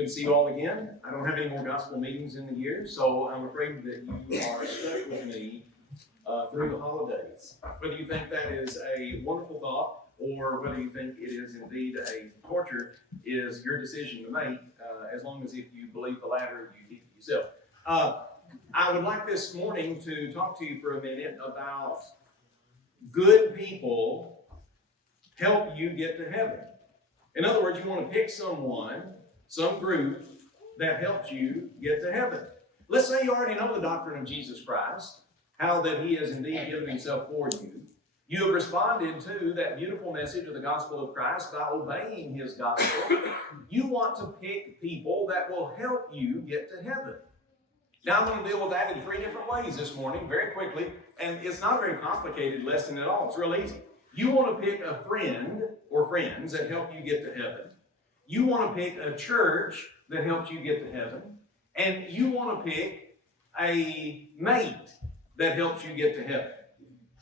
good to see you all again. I don't have any more gospel meetings in the year, so I'm afraid that you are stuck with me through the holidays. Whether you think that is a wonderful thought or whether you think it is indeed a torture is your decision to make, as long as if you believe the latter, you keep it yourself. I would like this morning to talk to you for a minute about good people help you get to heaven. In other words, you want to pick someone, some group that helps you get to heaven. Let's say you already know the doctrine of Jesus Christ, how that he has indeed given himself for you. You have responded to that beautiful message of the gospel of Christ by obeying his gospel. You want to pick people that will help you get to heaven. Now I'm going to deal with that in 3 different ways this morning, very quickly, and it's not a very complicated lesson at all. It's real easy. You want to pick a friend or friends that help you get to heaven. You want to pick a church that helps you get to heaven. And you want to pick a mate that helps you get to heaven.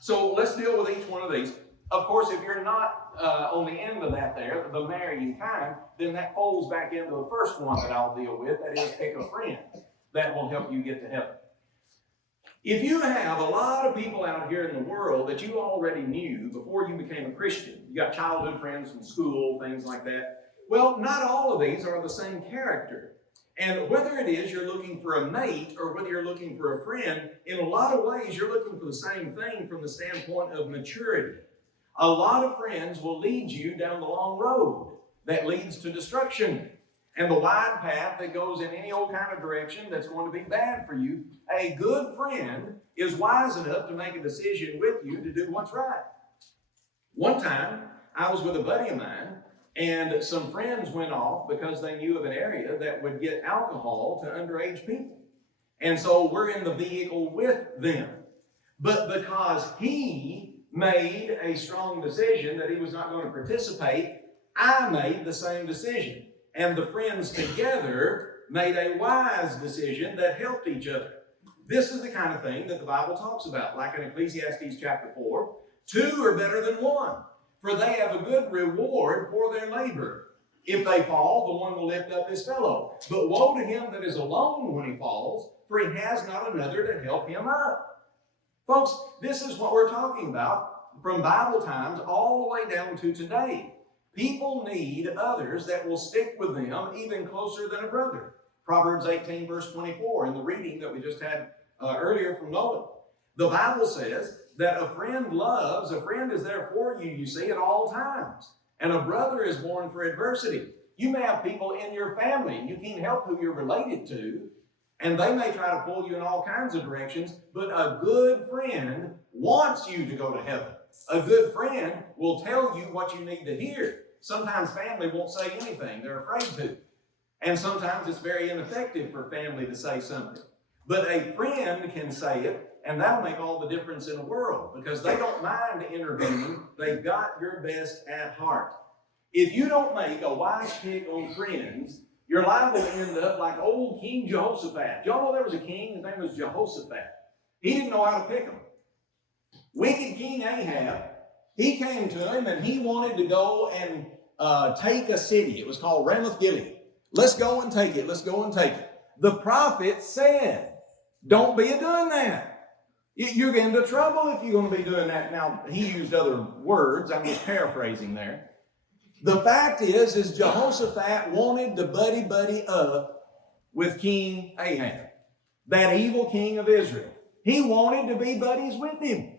So let's deal with each one of these. Of course, if you're not on the end of that there, the marrying kind, then that folds back into the first one that I'll deal with, that is pick a friend that will help you get to heaven. If you have a lot of people out here in the world that you already knew before you became a Christian, you got childhood friends from school, things like that, well, not all of these are the same character. And whether it is you're looking for a mate or whether you're looking for a friend, in a lot of ways you're looking for the same thing from the standpoint of maturity. A lot of friends will lead you down the long road that leads to destruction and the wide path that goes in any old kind of direction that's going to be bad for you. A good friend is wise enough to make a decision with you to do what's right. One time, I was with a buddy of mine, and some friends went off because they knew of an area that would get alcohol to underage people. And so we're in the vehicle with them. But because he made a strong decision that he was not going to participate, I made the same decision. And the friends together made a wise decision that helped each other. This is the kind of thing that the Bible talks about, like in Ecclesiastes chapter 4. 2 are better than 1, for they have a good reward for their labor. If they fall, the one will lift up his fellow. But woe to him that is alone when he falls, for he has not another to help him up. Folks, this is what we're talking about from Bible times all the way down to today. People need others that will stick with them even closer than a brother. Proverbs 18 verse 24 in the reading that we just had earlier from Noah. The Bible says that a friend loves, a friend is there for you, you see, at all times. And a brother is born for adversity. You may have people in your family, you can't help who you're related to, and they may try to pull you in all kinds of directions, but a good friend wants you to go to heaven. A good friend will tell you what you need to hear. Sometimes family won't say anything. They're afraid to. And sometimes it's very ineffective for family to say something. But a friend can say it, and that'll make all the difference in the world because they don't mind intervening. They've got your best at heart. If you don't make a wise pick on friends, you're liable to end up like old King Jehoshaphat. Y'all know there was a king, his name was Jehoshaphat. He didn't know how to pick them. Wicked King Ahab, he came to him and he wanted to go and take a city. It was called Ramoth Gilead. Let's go and take it. Let's go and take it. The prophet said, don't be doing that. You're getting into trouble if you're going to be doing that. Now, he used other words. I'm just paraphrasing there. The fact is Jehoshaphat wanted to buddy up with King Ahab, that evil king of Israel. He wanted to be buddies with him.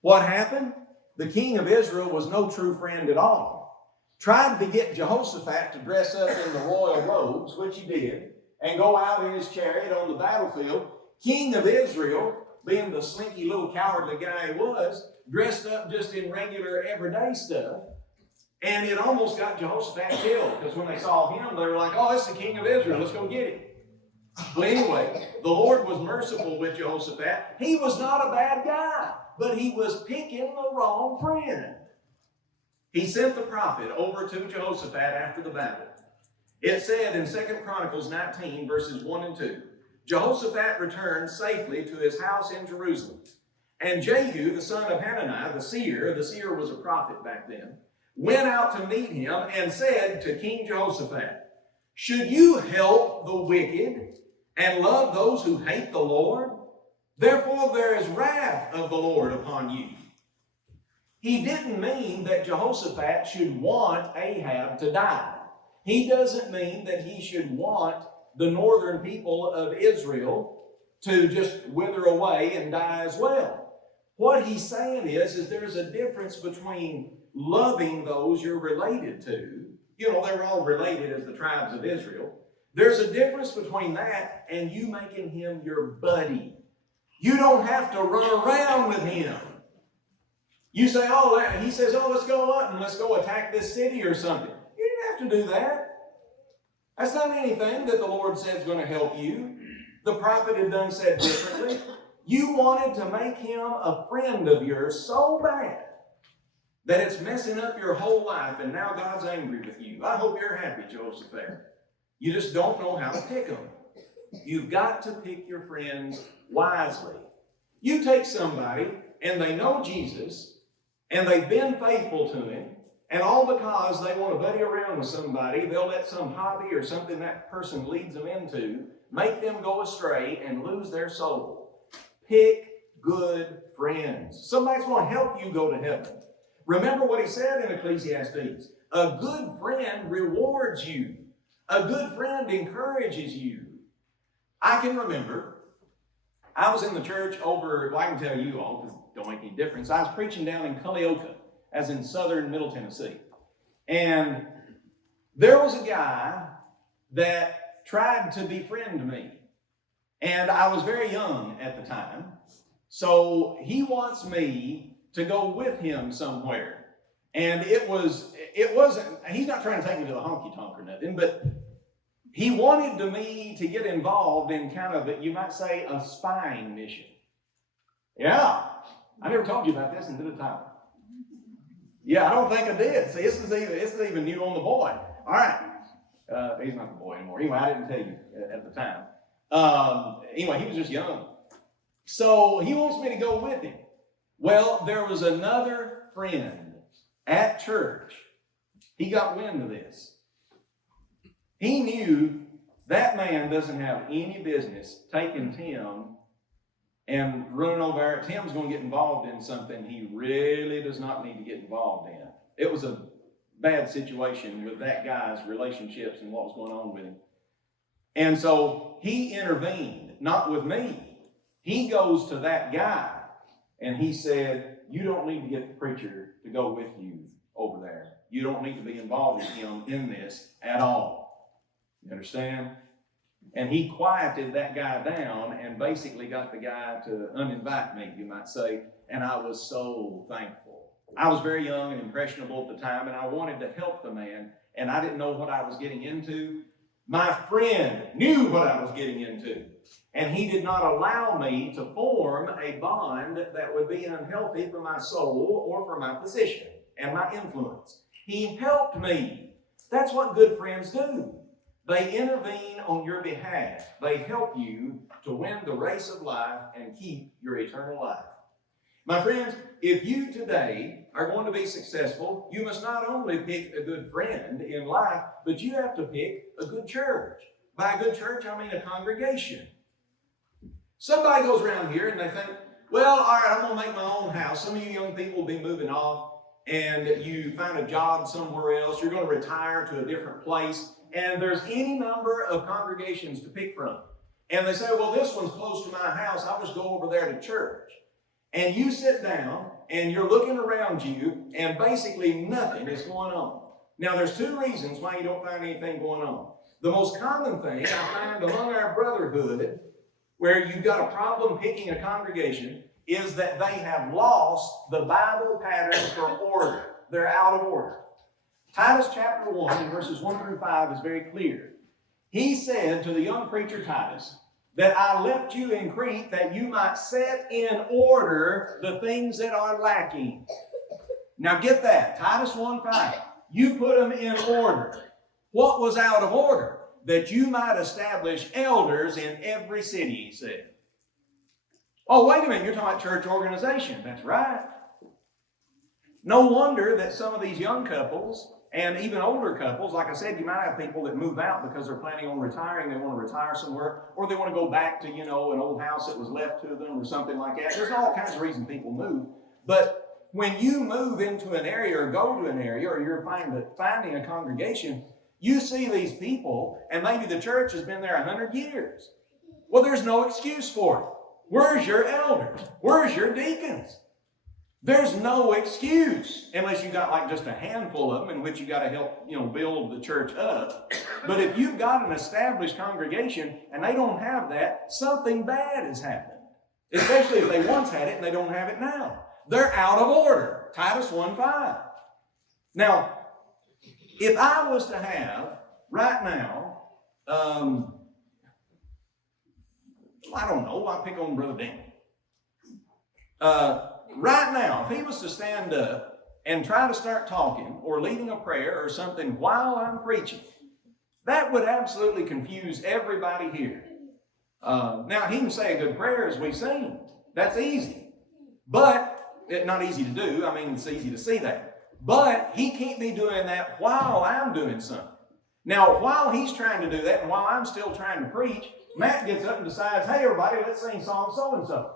What happened? The king of Israel was no true friend at all. Tried to get Jehoshaphat to dress up in the royal robes, which he did, and go out in his chariot on the battlefield. King of Israel, being the slinky little cowardly guy he was, dressed up just in regular everyday stuff. And it almost got Jehoshaphat killed because when they saw him, they were like, oh, it's the king of Israel. Let's go get him. Well, anyway, the Lord was merciful with Jehoshaphat. He was not a bad guy, but he was picking the wrong friend. He sent the prophet over to Jehoshaphat after the battle. It said in 2 Chronicles 19, verses 1 and 2, Jehoshaphat returned safely to his house in Jerusalem. And Jehu, the son of Hanani, the seer was a prophet back then, went out to meet him and said to King Jehoshaphat, Should you help the wicked and love those who hate the Lord? Therefore there is wrath of the Lord upon you. He didn't mean that Jehoshaphat should want Ahab to die. He doesn't mean that he should want the northern people of Israel to just wither away and die as well. What he's saying is there's a difference between loving those you're related to. You know, they were all related as the tribes of Israel. There's a difference between that and you making him your buddy. You don't have to run around with him. You say, he says, let's go up and let's go attack this city or something. You didn't have to do that. That's not anything that the Lord said is going to help you. The prophet had done said differently. You wanted to make him a friend of yours so bad that it's messing up your whole life, and now God's angry with you. I hope you're happy, Jehoshaphat. You just don't know how to pick them. You've got to pick your friends wisely. You take somebody, and they know Jesus, and they've been faithful to him, and all because they want to buddy around with somebody, they'll let some hobby or something that person leads them into make them go astray and lose their soul. Pick good friends. Somebody's going to help you go to heaven. Remember what he said in Ecclesiastes. A good friend rewards you. A good friend encourages you. I can remember, I was in the church over, I can tell you all, because it don't make any difference. I was preaching down in Culleoka, as in southern Middle Tennessee. And there was a guy that tried to befriend me. And I was very young at the time. So he wants me to go with him somewhere. And it wasn't, he's not trying to take me to the honky tonk or nothing, but he wanted me to get involved in kind of, you might say, a spying mission. Yeah, I never told you about this and did it time. Yeah, I don't think I did. See, this is even new on the boy. All right. He's not the boy anymore. Anyway, I didn't tell you at the time. Anyway, he was just young. So he wants me to go with him. Well, there was another friend at church. He got wind of this. He knew that man doesn't have any business taking Tim and running over there. Tim's going to get involved in something he really does not need to get involved in. It was a bad situation with that guy's relationships and what was going on with him. And so he intervened, not with me. He goes to that guy and he said, you don't need to get the preacher to go with you over there. You don't need to be involved with him in this at all. You understand? And he quieted that guy down and basically got the guy to uninvite me, you might say. And I was so thankful. I was very young and impressionable at the time, and I wanted to help the man, and I didn't know what I was getting into. My friend knew what I was getting into, and he did not allow me to form a bond that would be unhealthy for my soul or for my position and my influence. He helped me. That's what good friends do. They intervene on your behalf. They help you to win the race of life and keep your eternal life. My friends, if you today are going to be successful, you must not only pick a good friend in life, but you have to pick a good church. By a good church, I mean a congregation. Somebody goes around here and they think, well, all right, I'm going to make my own house. Some of you young people will be moving off and you find a job somewhere else. You're going to retire to a different place. And there's any number of congregations to pick from. And they say, well, this one's close to my house. I'll just go over there to church. And you sit down and you're looking around you and basically nothing is going on. Now, there's two reasons why you don't find anything going on. The most common thing I find among our brotherhood, where you've got a problem picking a congregation, is that they have lost the Bible pattern for order. They're out of order. Titus chapter 1 and verses 1 through 5 is very clear. He said to the young preacher Titus, that I left you in Crete that you might set in order the things that are lacking. Now get that, Titus 1:5. You put them in order. What was out of order? That you might establish elders in every city, he said. Oh, wait a minute, you're talking about church organization. That's right. No wonder that some of these young couples And even older couples, like I said, you might have people that move out because they're planning on retiring. They want to retire somewhere, or they want to go back to, an old house that was left to them or something like that. There's all kinds of reasons people move. But when you move into an area or go to an area, or you're finding a congregation, you see these people, and maybe the church has been there 100 years. Well, there's no excuse for it. Where's your elders? Where's your deacons? There's no excuse, unless you got like just a handful of them in which you got to help, build the church up. But if you've got an established congregation and they don't have that, something bad has happened. Especially if they once had it and they don't have it now. They're out of order. Titus 1:5. Now, if I was to have right now, I don't know, I'll pick on Brother Danny. Right now, if he was to stand up and try to start talking or leading a prayer or something while I'm preaching, that would absolutely confuse everybody here. Now, he can say a good prayer as we sing. That's easy. But, it's not easy to do. I mean, it's easy to see that. But he can't be doing that while I'm doing something. Now, while he's trying to do that and while I'm still trying to preach, Matt gets up and decides, hey, everybody, let's sing song so-and-so.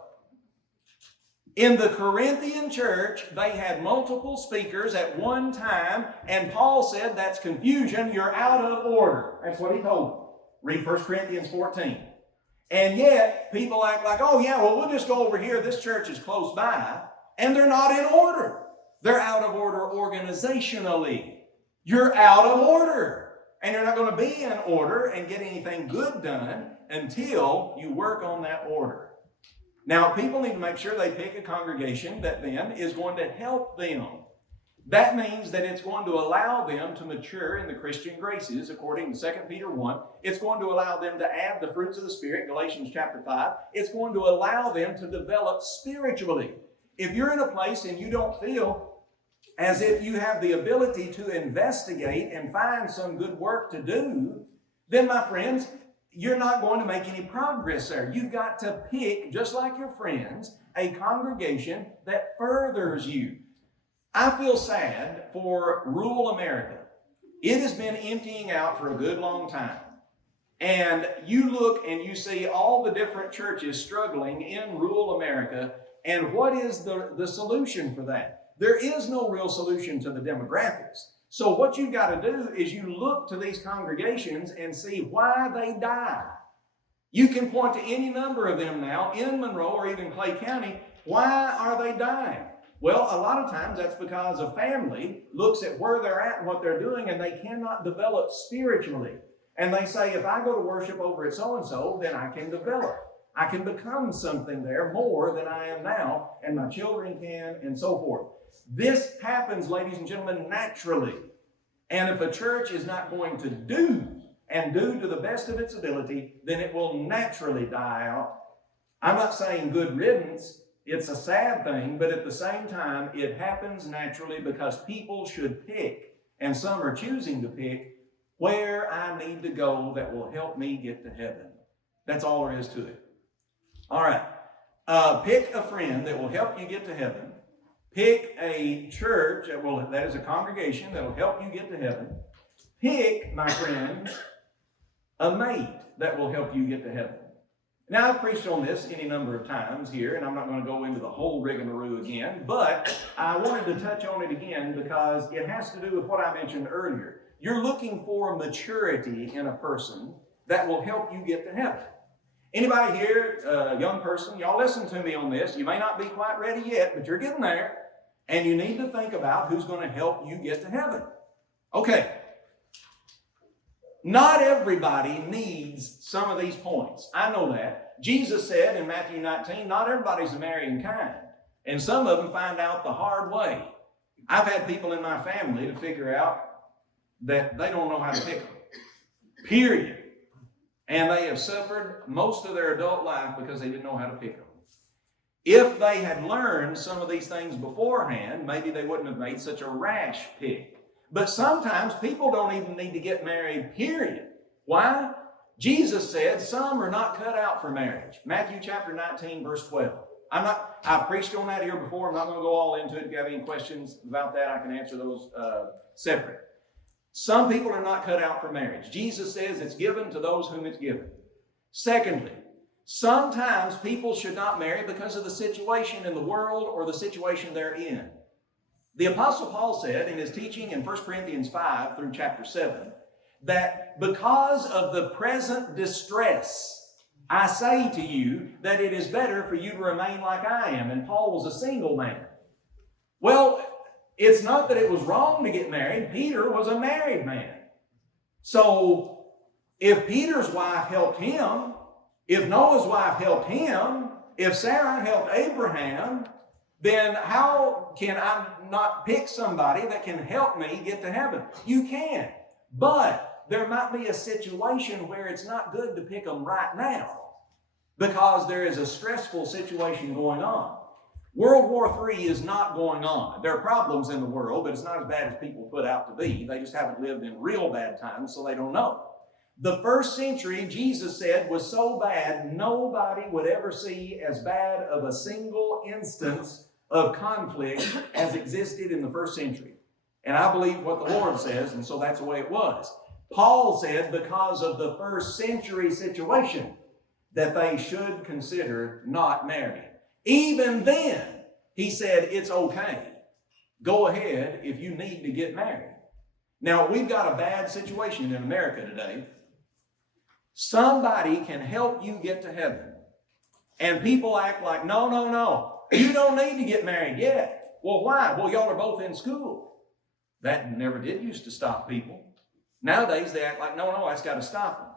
In the Corinthian church, they had multiple speakers at one time, and Paul said that's confusion. You're out of order. That's what he told them. Read 1 Corinthians 14. And yet, people act like, oh yeah, well, we'll just go over here. This church is close by. And they're not in order. They're out of order organizationally. You're out of order. And you're not going to be in order and get anything good done until you work on that order. Now, people need to make sure they pick a congregation that then is going to help them. That means that it's going to allow them to mature in the Christian graces, according to 2 Peter 1. It's going to allow them to add the fruits of the Spirit, Galatians chapter 5. It's going to allow them to develop spiritually. If you're in a place and you don't feel as if you have the ability to investigate and find some good work to do, then, my friends, you're not going to make any progress there. You've got to pick, just like your friends, a congregation that furthers you. I feel sad for rural America. It has been emptying out for a good long time. And you look and you see all the different churches struggling in rural America. And what is the solution for that? There is no real solution to the demographics. So what you've got to do is you look to these congregations and see why they die. You can point to any number of them now in Monroe or even Clay County. Why are they dying? Well, a lot of times that's because a family looks at where they're at and what they're doing and they cannot develop spiritually. And they say, if I go to worship over at so-and-so, then I can develop. I can become something there more than I am now, and my children can, and so forth. This happens, ladies and gentlemen, naturally. And if a church is not going to do to the best of its ability, then it will naturally die out. I'm not saying good riddance. It's a sad thing, but at the same time, it happens naturally because people should pick, and some are choosing to pick, where I need to go that will help me get to heaven. That's all there is to it. All right. Pick a friend that will help you get to heaven. Pick a church that is a congregation that will help you get to heaven. Pick, my friends, a mate that will help you get to heaven. Now, I've preached on this any number of times here, and I'm not going to go into the whole rigmarole again, but I wanted to touch on it again because it has to do with what I mentioned earlier. You're looking for maturity in a person that will help you get to heaven. Anybody here, a young person, y'all listen to me on this. You may not be quite ready yet, but you're getting there. And you need to think about who's going to help you get to heaven. Okay. Not everybody needs some of these points. I know that. Jesus said in Matthew 19, not everybody's a marrying kind. And some of them find out the hard way. I've had people in my family to figure out that they don't know how to pick them. Period. And they have suffered most of their adult life because they didn't know how to pick them. If they had learned some of these things beforehand, maybe they wouldn't have made such a rash pick. But sometimes people don't even need to get married, period. Why? Jesus said some are not cut out for marriage. Matthew chapter 19, verse 12. I've preached on that here before. I'm not going to go all into it. If you have any questions about that, I can answer those separate. Some people are not cut out for marriage. Jesus says it's given to those whom it's given. Secondly, sometimes people should not marry because of the situation in the world or the situation they're in. The Apostle Paul said in his teaching in 1 Corinthians 5 through chapter 7 that because of the present distress, I say to you that it is better for you to remain like I am. And Paul was a single man. Well, it's not that it was wrong to get married. Peter was a married man. So if Peter's wife helped him, if Noah's wife helped him, if Sarah helped Abraham, then how can I not pick somebody that can help me get to heaven? You can. But there might be a situation where it's not good to pick them right now because there is a stressful situation going on. World War III is not going on. There are problems in the world, but it's not as bad as people put out to be. They just haven't lived in real bad times, so they don't know. The first century, Jesus said, was so bad, nobody would ever see as bad of a single instance of conflict as existed in the first century. And I believe what the Lord says, and so that's the way it was. Paul said because of the first century situation that they should consider not marrying. Even then, he said it's okay. Go ahead if you need to get married. Now, we've got a bad situation in America today. Somebody can help you get to heaven. And people act like, no, you don't need to get married yet. Well, why? Well, y'all are both in school. That never did used to stop people. Nowadays, they act like, no, that's got to stop them.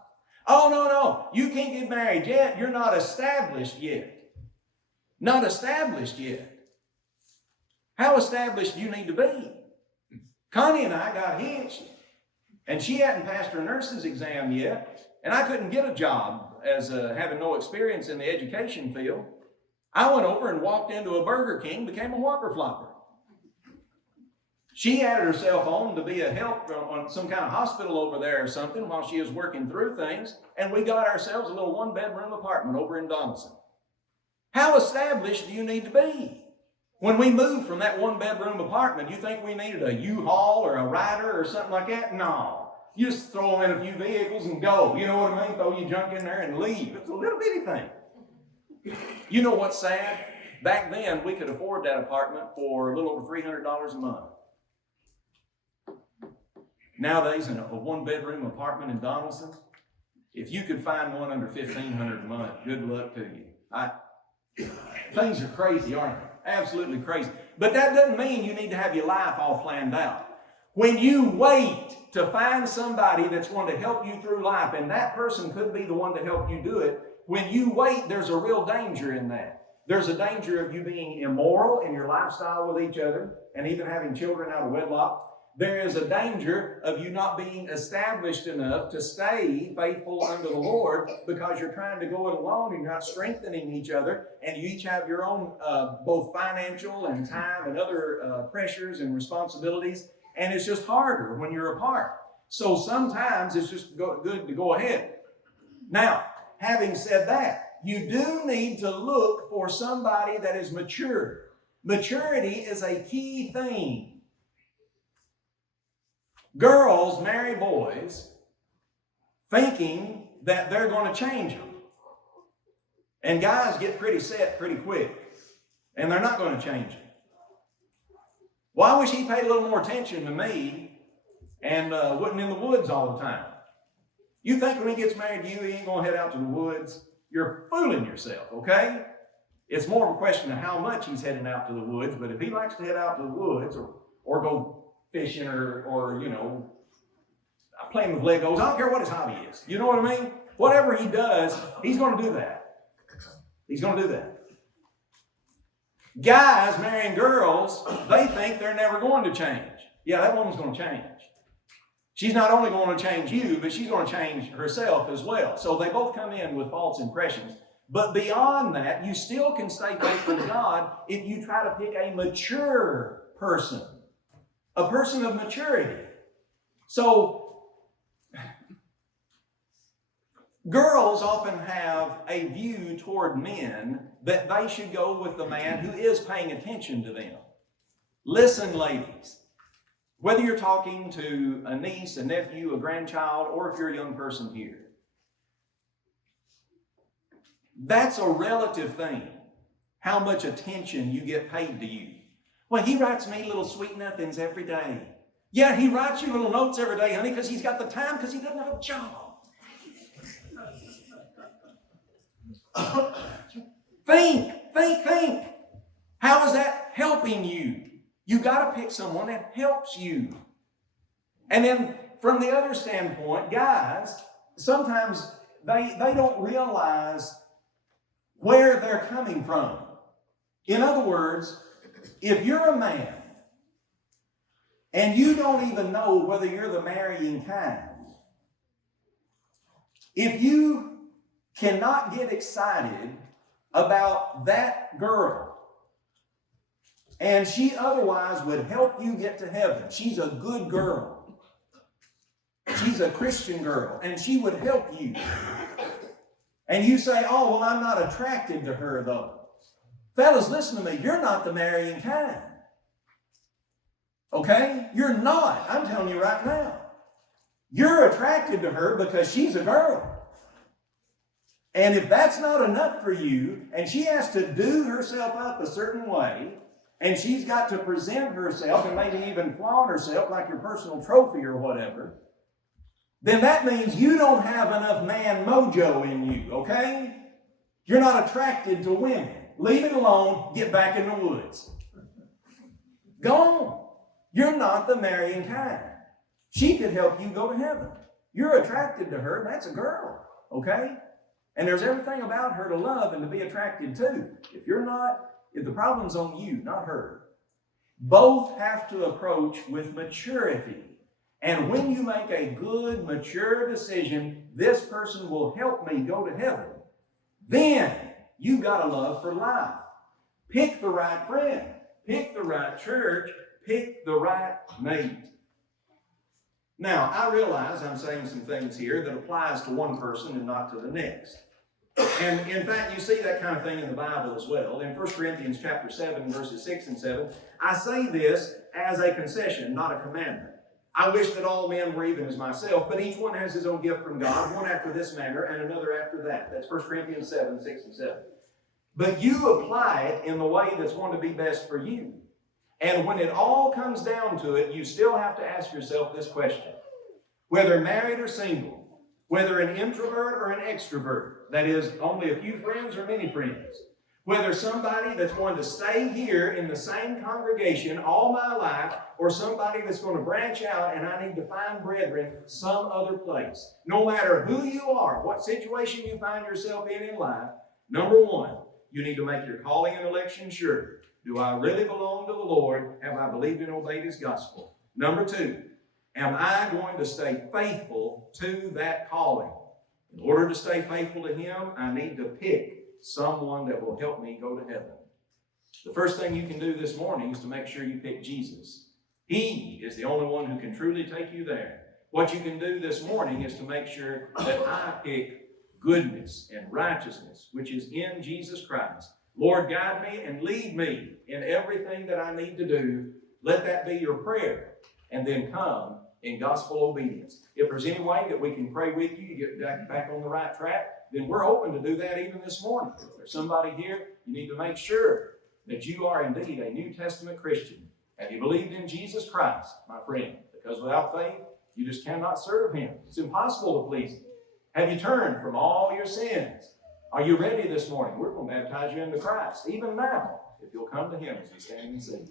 Oh, no, you can't get married yet. You're not established yet. Not established yet. How established do you need to be? Connie and I got hitched, and she hadn't passed her nurse's exam yet, and I couldn't get a job as having no experience in the education field. I went over and walked into a Burger King, became a Whopper Flopper. She added herself on to be a help on some kind of hospital over there or something while she was working through things, and we got ourselves a little one-bedroom apartment over in Donaldson. How established do you need to be? When we moved from that one-bedroom apartment, you think we needed a U-Haul or a rider or something like that? No. You just throw them in a few vehicles and go. You know what I mean? Throw your junk in there and leave. It's a little bitty thing. You know what's sad? Back then, we could afford that apartment for a little over $300 a month. Nowadays, in a one-bedroom apartment in Donaldson, if you could find one under $1,500 a month, good luck to you. Things are crazy, aren't they? Absolutely crazy. But that doesn't mean you need to have your life all planned out. When you wait to find somebody that's going to help you through life, and that person could be the one to help you do it, when you wait, there's a real danger in that. There's a danger of you being immoral in your lifestyle with each other, and even having children out of wedlock. There is a danger of you not being established enough to stay faithful unto the Lord because you're trying to go it alone and you're not strengthening each other, and you each have your own both financial and time and other pressures and responsibilities, and it's just harder when you're apart. So sometimes it's just good to go ahead. Now, having said that, you do need to look for somebody that is mature. Maturity is a key thing. Girls marry boys thinking that they're going to change them. And guys get pretty set pretty quick. And they're not going to change them. Well, I wish he paid a little more attention to me and wasn't in the woods all the time. You think when he gets married to you, he ain't going to head out to the woods? You're fooling yourself, okay? It's more of a question of how much he's heading out to the woods, but if he likes to head out to the woods or go fishing or playing with Legos. I don't care what his hobby is. You know what I mean? Whatever he does, he's going to do that. He's going to do that. Guys marrying girls, they think they're never going to change. Yeah, that woman's going to change. She's not only going to change you, but she's going to change herself as well. So they both come in with false impressions. But beyond that, you still can stay faithful to God if you try to pick a mature person. A person of maturity. So, girls often have a view toward men that they should go with the man who is paying attention to them. Listen, ladies, Whether you're talking to a niece, a nephew, a grandchild, or if you're a young person here, that's a relative thing, how much attention you get paid to you. Well, he writes me little sweet nothings every day. Yeah, he writes you little notes every day, honey, because he's got the time, because he doesn't have a job. Think. How is that helping you? You got to pick someone that helps you. And then from the other standpoint, guys, sometimes they don't realize where they're coming from. In other words, if you're a man and you don't even know whether you're the marrying kind, if you cannot get excited about that girl and she otherwise would help you get to heaven, she's a good girl, she's a Christian girl, and she would help you, and you say, oh, well, I'm not attracted to her though. Fellas, listen to me. You're not the marrying kind. Okay? You're not. I'm telling you right now. You're attracted to her because she's a girl. And if that's not enough for you, and she has to do herself up a certain way, and she's got to present herself and maybe even flaunt herself like your personal trophy or whatever, then that means you don't have enough man mojo in you, okay? You're not attracted to women. Leave it alone. Get back in the woods. Go on. You're not the marrying kind. She could help you go to heaven. You're attracted to her. That's a girl, okay? And there's everything about her to love and to be attracted to. If you're not, if the problem's on you, not her. Both have to approach with maturity. And when you make a good, mature decision, this person will help me go to heaven, then you got a love for life. Pick the right friend. Pick the right church. Pick the right mate. Now, I realize I'm saying some things here that applies to one person and not to the next. And in fact, you see that kind of thing in the Bible as well. In 1 Corinthians chapter 7, verses 6 and 7, I say this as a concession, not a commandment. I wish that all men were even as myself, but each one has his own gift from God, one after this manner and another after that. That's 1 Corinthians 7, 6 and 7. But you apply it in the way that's going to be best for you. And when it all comes down to it, you still have to ask yourself this question. Whether married or single, whether an introvert or an extrovert, that is, only a few friends or many friends, whether somebody that's going to stay here in the same congregation all my life, or somebody that's going to branch out and I need to find brethren some other place. No matter who you are, what situation you find yourself in life, number one, you need to make your calling and election sure. Do I really belong to the Lord? Have I believed and obeyed His gospel? Number two, am I going to stay faithful to that calling? In order to stay faithful to Him, I need to pick someone that will help me go to heaven. The first thing you can do this morning is to make sure you pick Jesus. He is the only one who can truly take you there. What you can do this morning is to make sure that I pick goodness and righteousness, which is in Jesus Christ. Lord, guide me and lead me in everything that I need to do. Let that be your prayer. And then come in gospel obedience. If there's any way that we can pray with you to get back on the right track, then we're open to do that even this morning. If there's somebody here, you need to make sure that you are indeed a New Testament Christian. Have you believed in Jesus Christ, my friend? Because without faith, you just cannot serve Him. It's impossible to please Him. Have you turned from all your sins? Are you ready this morning? We're going to baptize you into Christ, even now, if you'll come to Him as we stand and sing.